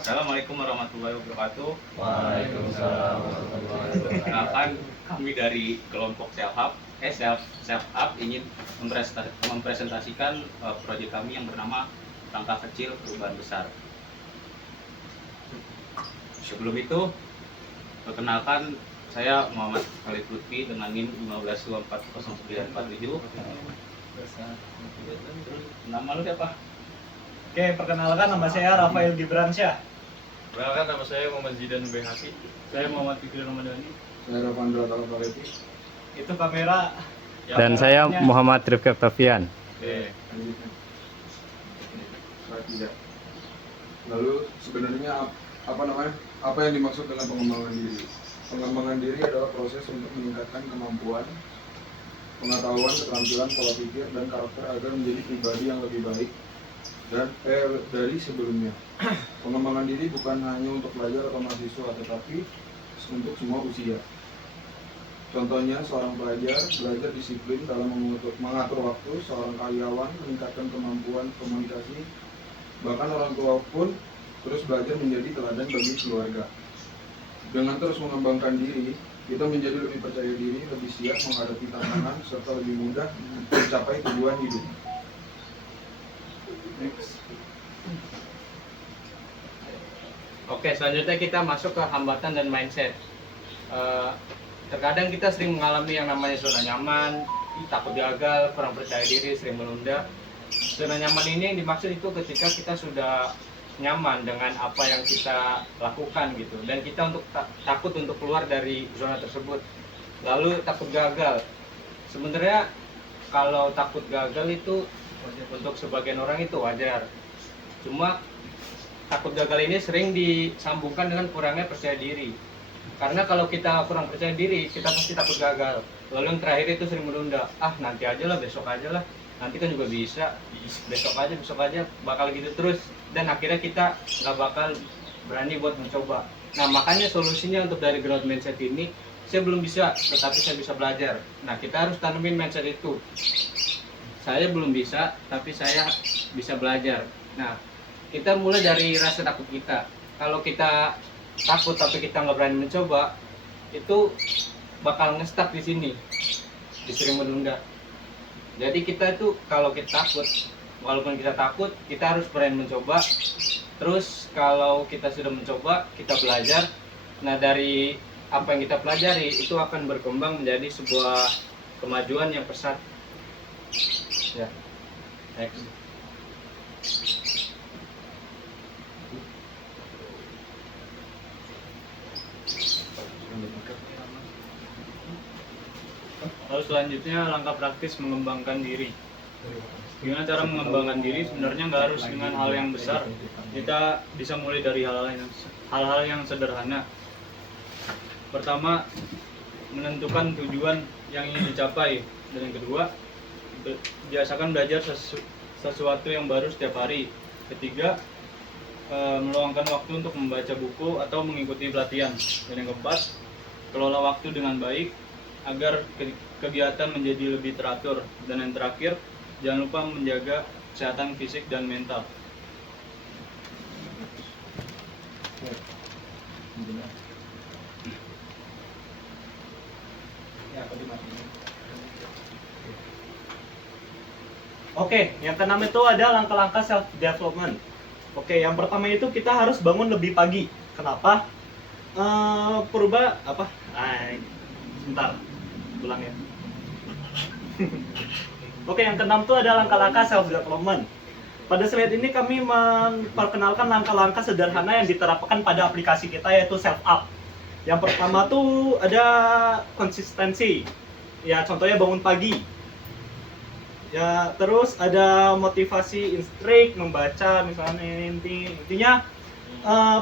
Assalamualaikum warahmatullahi wabarakatuh. Waalaikumsalam warahmatullahi wabarakatuh. Perkenalkan, kami dari kelompok Self Up ingin mempresentasikan proyek kami yang bernama Langkah Kecil Perubahan Besar. Sebelum itu, perkenalkan, saya Muhammad Khalid Lutfi dengan NIM 15240947. Nama lu siapa? Oke, perkenalkan nama saya Rafael Gibransyah. Perkenalkan, nama saya Muhammad Zidan Behaki. Saya Muhammad Fikri Ramadhani. Saya Ravandra Talapalepi. Itu kamera. Dan saya Muhammad Rifki Octavian. Oke. Saya tidak. Lalu sebenarnya apa yang dimaksud dengan pengembangan diri? Pengembangan diri adalah proses untuk meningkatkan kemampuan, pengetahuan, keterampilan, pola pikir, dan karakter agar menjadi pribadi yang lebih baik dari sebelumnya. Pengembangan diri bukan hanya untuk pelajar atau mahasiswa, tetapi untuk semua usia. Contohnya, seorang pelajar belajar disiplin dalam mengatur waktu, seorang karyawan meningkatkan kemampuan komunikasi, bahkan orang tua pun terus belajar menjadi teladan bagi keluarga. Dengan terus mengembangkan diri, kita menjadi lebih percaya diri, lebih siap menghadapi tantangan, serta lebih mudah mencapai tujuan hidup. Next. Oke, selanjutnya kita masuk ke hambatan dan mindset. Terkadang kita sering mengalami yang namanya zona nyaman, takut gagal, kurang percaya diri, sering menunda. Zona nyaman ini yang dimaksud itu ketika kita sudah nyaman dengan apa yang kita lakukan gitu, dan kita takut untuk keluar dari zona tersebut. Lalu takut gagal. Sebenarnya kalau takut gagal itu untuk sebagian orang itu wajar. Cuma takut gagal ini sering disambungkan dengan kurangnya percaya diri. Karena kalau kita kurang percaya diri, kita pasti takut gagal. Lalu yang terakhir itu sering menunda. Nanti aja lah, besok aja lah. Nanti kan juga bisa. Besok aja, bakal gitu terus. Dan akhirnya kita nggak bakal berani buat mencoba. Nah, makanya solusinya untuk dari growth mindset ini, saya belum bisa, tetapi saya bisa belajar. Nah, kita harus tanemin mindset itu. Saya belum bisa, tapi saya bisa belajar. Nah, kita mulai dari rasa takut kita. Kalau kita takut tapi kita nggak berani mencoba, itu bakal nge-stuck di sini, sering menunda. Jadi kita itu kalau kita takut, walaupun kita takut, kita harus berani mencoba. Terus kalau kita sudah mencoba, kita belajar. Nah, dari apa yang kita pelajari itu akan berkembang menjadi sebuah kemajuan yang pesat. Ya, next. Lalu selanjutnya langkah praktis mengembangkan diri. Gimana cara mengembangkan diri? Sebenarnya nggak harus dengan hal yang besar. Kita bisa mulai dari hal-hal yang sederhana. Pertama, menentukan tujuan yang ingin dicapai. Dan yang kedua, biasakan belajar sesuatu yang baru setiap hari. Ketiga, meluangkan waktu untuk membaca buku atau mengikuti pelatihan. Dan yang keempat, kelola waktu dengan baik agar kegiatan menjadi lebih teratur. Dan yang terakhir, jangan lupa menjaga kesehatan fisik dan mental. Oke, yang keenam itu ada langkah-langkah self development. Oke, yang pertama itu kita harus bangun lebih pagi. Kenapa? Sebentar, ulang ya. Oke, yang keenam itu ada langkah-langkah self development. Pada slide ini kami memperkenalkan langkah-langkah sederhana yang diterapkan pada aplikasi kita, yaitu self up. Yang pertama tuh ada konsistensi. Ya, contohnya bangun pagi. Ya, terus ada motivasi instrik, membaca misalnya. Intinya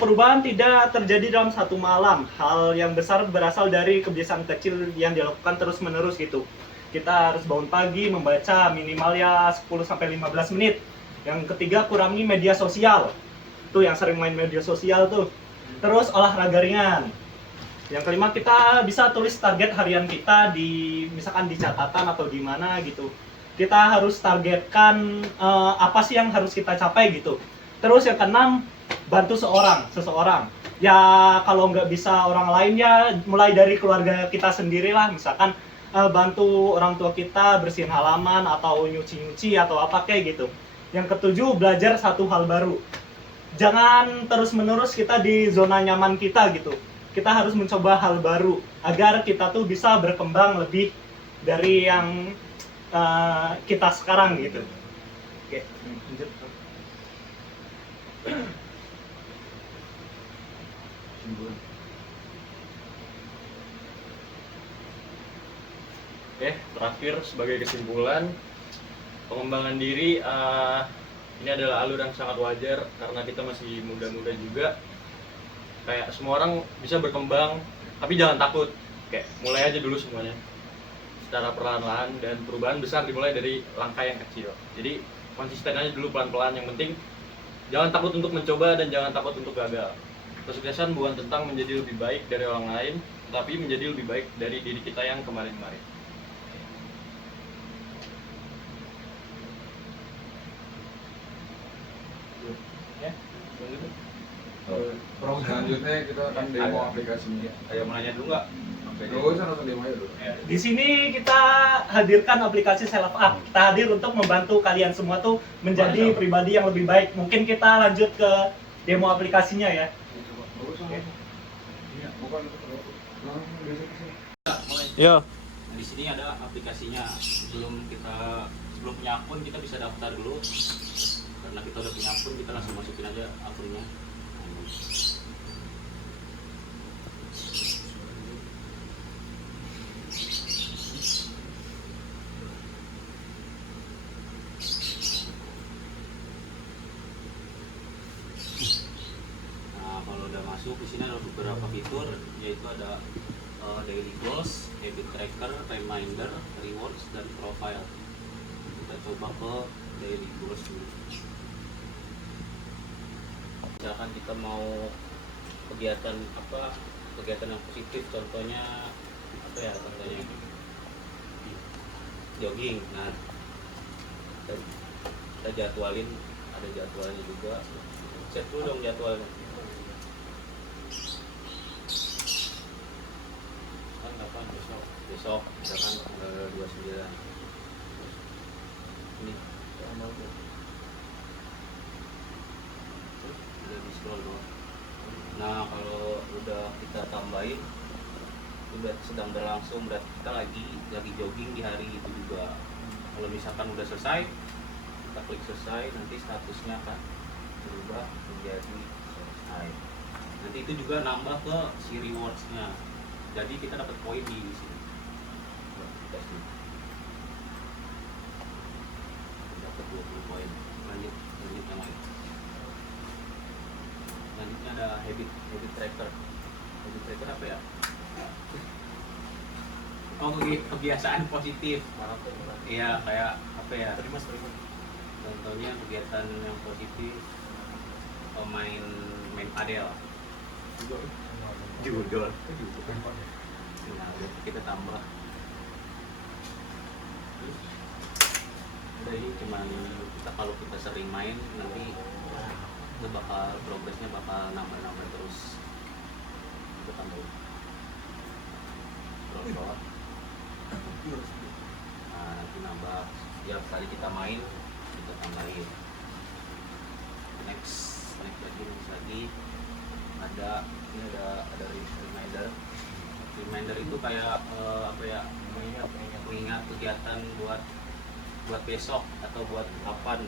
perubahan tidak terjadi dalam satu malam. Hal yang besar berasal dari kebiasaan kecil yang dilakukan terus-menerus gitu. Kita harus bangun pagi, membaca minimal ya 10-15 menit. Yang ketiga, kurangi media sosial. Tuh yang sering main media sosial tuh. Terus olahraga ringan. Yang kelima, kita bisa tulis target harian kita misalkan di catatan atau di mana gitu. Kita harus targetkan apa sih yang harus kita capai gitu. Terus yang keenam, bantu seseorang. Ya kalau nggak bisa orang lain ya mulai dari keluarga kita sendiri lah, misalkan bantu orang tua kita bersihin halaman atau nyuci-nyuci atau apa kayak gitu. Yang ketujuh, belajar satu hal baru. Jangan terus-menerus kita di zona nyaman kita gitu. Kita harus mencoba hal baru agar kita tuh bisa berkembang lebih dari yang kita sekarang gitu. Oke, lanjut. Oke, terakhir sebagai kesimpulan, pengembangan diri ini adalah alur yang sangat wajar karena kita masih muda-muda juga. Kayak semua orang bisa berkembang, tapi jangan takut. Kayak mulai aja dulu semuanya secara perlahan-lahan, dan perubahan besar dimulai dari langkah yang kecil. Jadi konsisten aja dulu pelan-pelan. Yang penting jangan takut untuk mencoba dan jangan takut untuk gagal. Kesuksesan bukan tentang menjadi lebih baik dari orang lain, tapi menjadi lebih baik dari diri kita yang kemarin-kemarin. Selanjutnya kita akan demo aplikasinya. Ayo mau nanya dulu nggak? Gak usah langsung demo aja dulu. Di sini kita hadirkan aplikasi Self Up. Kita hadir untuk membantu kalian semua tuh menjadi pribadi yang lebih baik. Mungkin kita lanjut ke demo aplikasinya ya. Gak usah. Iya, bukan langsung besok kesini. Yo. Nah, di sini ada aplikasinya. Sebelum punya akun kita bisa daftar dulu. Karena kita udah punya akun, kita langsung masukin aja akunnya. Nah, kalau udah masuk di sini ada beberapa fitur, yaitu ada daily goals, habit tracker, reminder, rewards, dan profile. Kita coba ke daily goals dulu. Misalkan kita mau kegiatan yang positif, contohnya jogging. Nah, kita jadwalin, ada jadwalnya juga. Set dulu dong jadwalnya. Kan kapan besok misalkan tanggal 29 ini tanggal udah di scroll bawah. Nah, kalau udah kita tambahin udah sedang berlangsung, berarti kita lagi jogging di hari itu juga. Kalau misalkan udah selesai, kita klik selesai, nanti statusnya akan berubah menjadi selesai. Nanti itu juga nambah ke si rewards-nya, jadi kita dapat poin di sini. Tes dulu. Dapat 20 poin. Lanjut yang lain. Selanjutnya ada habit tracker. Habit tracker apa ya? Oh, kebiasaan positif. Iya, kayak apa ya? Contohnya kegiatan yang positif, main padel. Judul. Nah, udah kita tambah. Udah, ini cuman kalau kita sering main nanti itu progresnya bakal nambah terus. Kita tambahin. Scroll bawah. Nah, nanti nambah setiap kali kita main kita tambahin. Next lagi ada reminder itu kayak mengingat kegiatan buat besok atau buat kapan.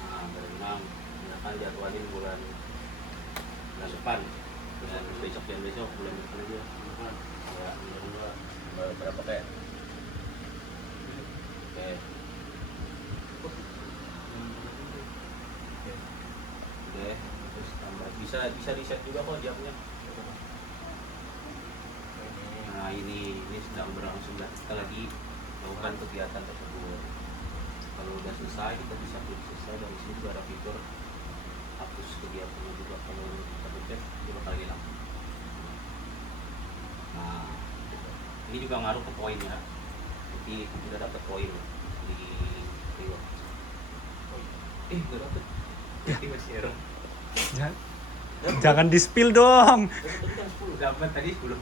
Nah, berenang misalkan jadwalin bulan depan dan besok bulan depan aja ya, berapa kayak oke, terus tambah bisa di set juga kok jamnya. Nah, ini sedang berlangsung dan kita lagi melakukan kegiatan tersebut. Kalau udah selesai kita bisa klik selesai. Dari sini juga ada fitur hapus kegiatannya juga. Kalau kita pencet dia bakal hilang. Nah, ini juga ngaruh ke poin ya. Jadi kita dapat poin di reward. Nggak dapet. Jangan di-spill dong. Dapat tadi 10.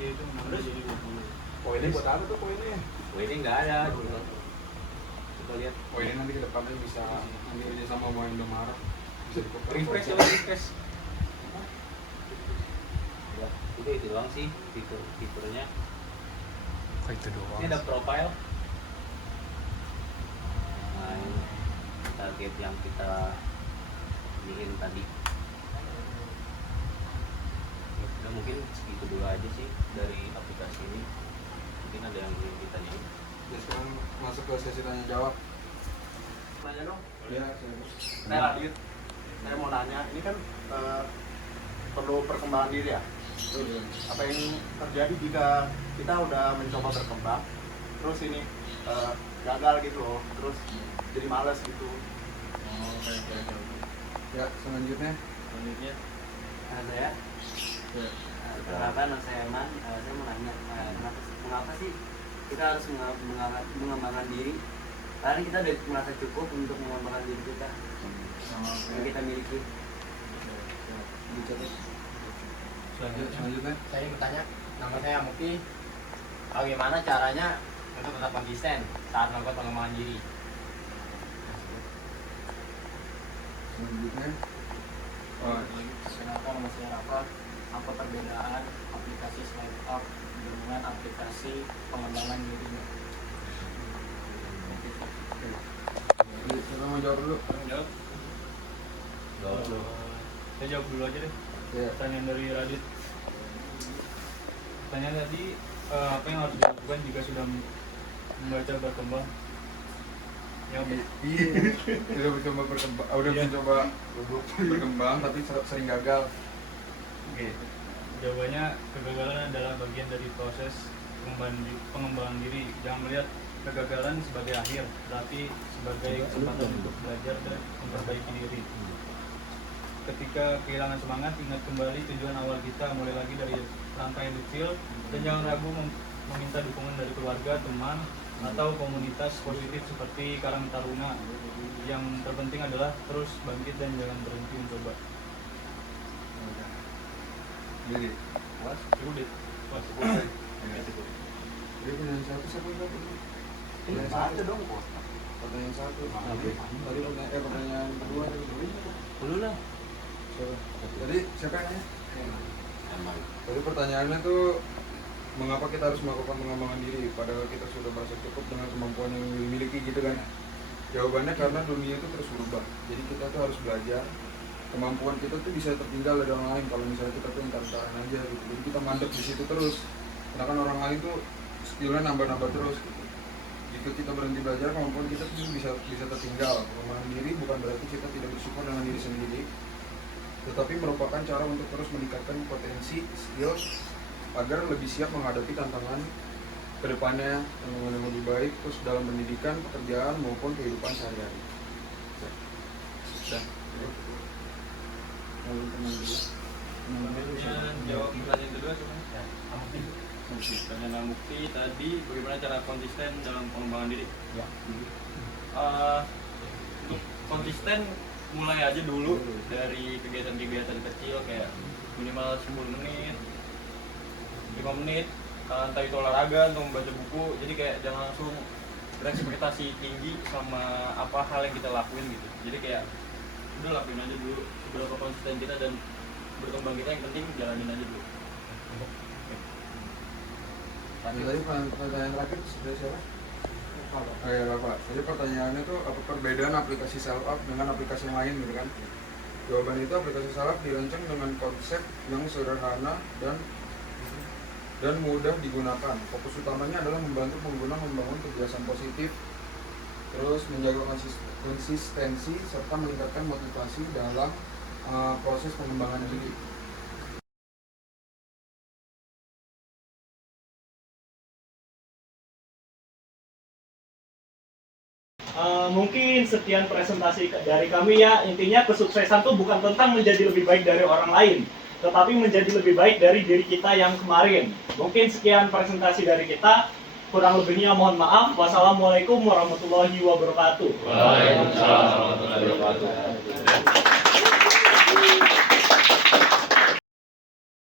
Itu namanya jadi 20. Poinnya buat apa tuh poinnya? Ini nggak ada. Kita lihat. Poinnya nanti ke depannya bisa nanti aja sama mau Indomaret. Bisa ditukar. Refresh coba refresh. Udah itu doang sih fiturnya. Kok itu doang? Ini ada profile. Nah, ini target yang kita iniin tadi. Ya, mungkin segitu dulu aja sih dari aplikasi ini. Mungkin ada yang ingin ditanyain. Ya, sekarang masuk ke sesi tanya jawab. Nanya dong. Ya, Saya Radit. Saya mau nanya, ini kan perlu perkembangan diri ya. Apa yang terjadi jika kita udah mencoba berkembang, terus ini gagal gitu loh, terus jadi malas gitu. Ya, selanjutnya. Saya Ya. perkenalkan nama saya Eman. Saya mau nanya mengapa sih kita harus mengembangkan diri, karena kita udah merasa cukup untuk mengembangkan diri kita yang kita miliki. Selanjutnya. Saya bertanya, nama saya Mukti. Bagaimana caranya untuk tetap konsisten saat melakukan pengembangan diri? Selanjutnya. Kenapa nama saya Rafa? Apa perbedaan aplikasi Slide Up dengan aplikasi pengembangan diri? Jadi, siapa mau jawab dulu? Jawab. Saya jawab dulu aja deh. Ya. Pertanyaan dari Radit. Pertanyaan tadi, apa yang harus dilakukan jika sudah membaca berkembang? Yang Iya. Udah mencoba berkembang, berkembang tapi sering gagal. Oke. Jawabannya, kegagalan adalah bagian dari proses pengembangan diri. Jangan melihat kegagalan sebagai akhir, tapi sebagai kesempatan untuk belajar dan memperbaiki diri. Ketika kehilangan semangat, ingat kembali tujuan awal kita, mulai lagi dari langkah yang kecil, dan jangan ragu meminta dukungan dari keluarga, teman, atau komunitas positif seperti Karang Taruna. Yang terpenting adalah terus bangkit dan jangan berhenti mencoba. Jadi, Cukup deh. Puas. jadi pertanyaan satu siapa yang jawab? Pertanyaan satu dong, Bos. Pertanyaan satu. Tadi pertanyaan kedua tadi. Dulu lah. Siapa? Tadi siapa yang nanya? Tadi pertanyaannya tuh mengapa kita harus melakukan pengembangan diri padahal kita sudah merasa cukup dengan kemampuan yang dimiliki gitu kan? Jawabannya karena dunia itu terus berubah. Jadi kita tuh harus belajar. Kemampuan kita tuh bisa tertinggal dari orang lain kalau misalnya kita tuh entar-entaran aja gitu. Jadi kita mandek di situ terus. Sedangkan orang lain tuh skillnya nambah-nambah terus gitu. Jika kita berhenti belajar, kemampuan kita tuh bisa tertinggal. Pengembangan diri bukan berarti kita tidak bersyukur dengan diri sendiri, tetapi merupakan cara untuk terus meningkatkan potensi skill agar lebih siap menghadapi tantangan kedepannya yang lebih baik terus dalam pendidikan, pekerjaan maupun kehidupan sehari-hari. Jawab pertanyaan kedua sebenarnya. Pertanyaan Mukti tadi, bagaimana cara konsisten dalam pengembangan diri? Ya. Untuk konsisten mulai aja dulu dari kegiatan-kegiatan kecil kayak minimal 10 menit, 5 menit, entah itu olahraga atau membaca buku. Jadi kayak jangan langsung berekspektasi tinggi sama apa hal yang kita lakuin gitu. Jadi kayak udah lakuin aja dulu seberapa konsisten kita dan berkembang kita, yang penting jalanin aja dulu. Tadi pertanyaan terakhir dari siapa? Ya Bapak. Jadi pertanyaannya tuh apa perbedaan aplikasi self up dengan aplikasi yang lain gitu kan? Jawaban itu aplikasi self up dirancang dengan konsep yang sederhana dan mudah digunakan. Fokus utamanya adalah membantu pengguna membangun kebiasaan positif, terus menjaga konsistensi serta meningkatkan motivasi dalam proses pengembangan diri. Mungkin sekian presentasi dari kami ya. Intinya kesuksesan itu bukan tentang menjadi lebih baik dari orang lain, tetapi menjadi lebih baik dari diri kita yang kemarin. Mungkin sekian presentasi dari kita. Kurang lebihnya mohon maaf. Wassalamualaikum warahmatullahi wabarakatuh. Waalaikumsalam warahmatullahi wabarakatuh.